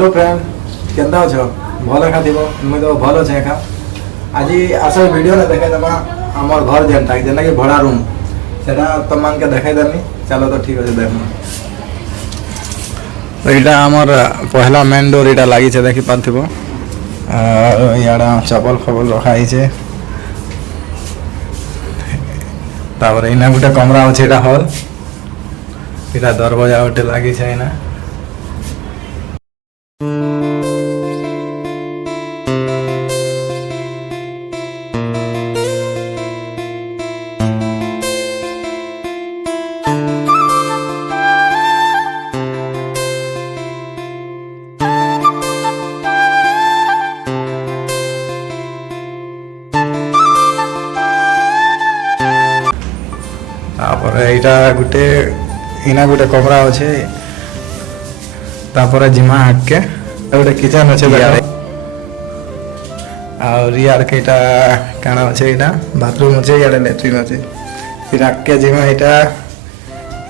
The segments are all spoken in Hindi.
हेलो फ्रेंड केंदा अछ भल एका थी मुझे तो भल अच्छे एका आज आस वीडियो ने देखे देमा आमर घर जेनटा जेनटा कि भड़ा रूम सेटा तुम मान के देखाई देनी चलो तो ठीक अच्छे देखना तो यहाँ आमर पहला मेन डोर यहाँ लगी देखी पार्थिव इड़ा चपल फपल रखाई इना गोटे कमरा अच्छे यहाँ हल यहाँ दरवाजा गोटे लगी ना यहाँ गोटे इना गोटे कमरा अच्छे जिमा आगे गोटे किचन अच्छे आड़ के काण अच्छे यहाँ बाथरूम अच्छे इे लैट्रिन अच्छे फिर आगे जिमा यहाँ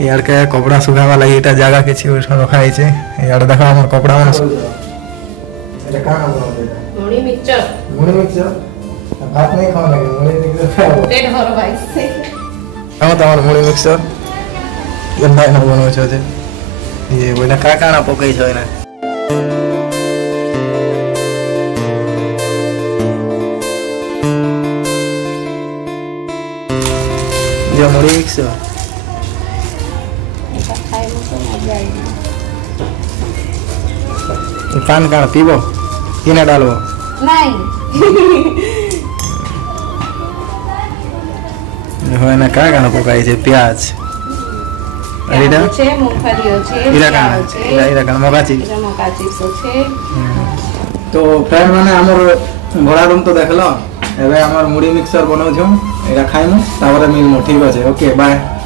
इड़ के कपड़ा सुखावा लगे यहाँ जगह किसी रखाई इे देख आम कपड़ा मन भात नहीं खावा लगे तमर मुड़ी मिक्सर केनता एना बनवे छ ये बोला का काना पकई छ एना ये मुड़ी मिक्सर एका खाइ म तो मजा आई कान कान पीबो किना डालबो नहीं हो ना का गाना पकाई छे प्याज अरेडा छे मूंगफली छे इरा काना मका चिप्स छे तो फ्रेंड माने हमर भड़ा रूम तो देखलो एबे हमर मुड़ी मिक्सर बनाउ छम एरा खाइमु तापर मिलमु ठीक আছে ओके बाय।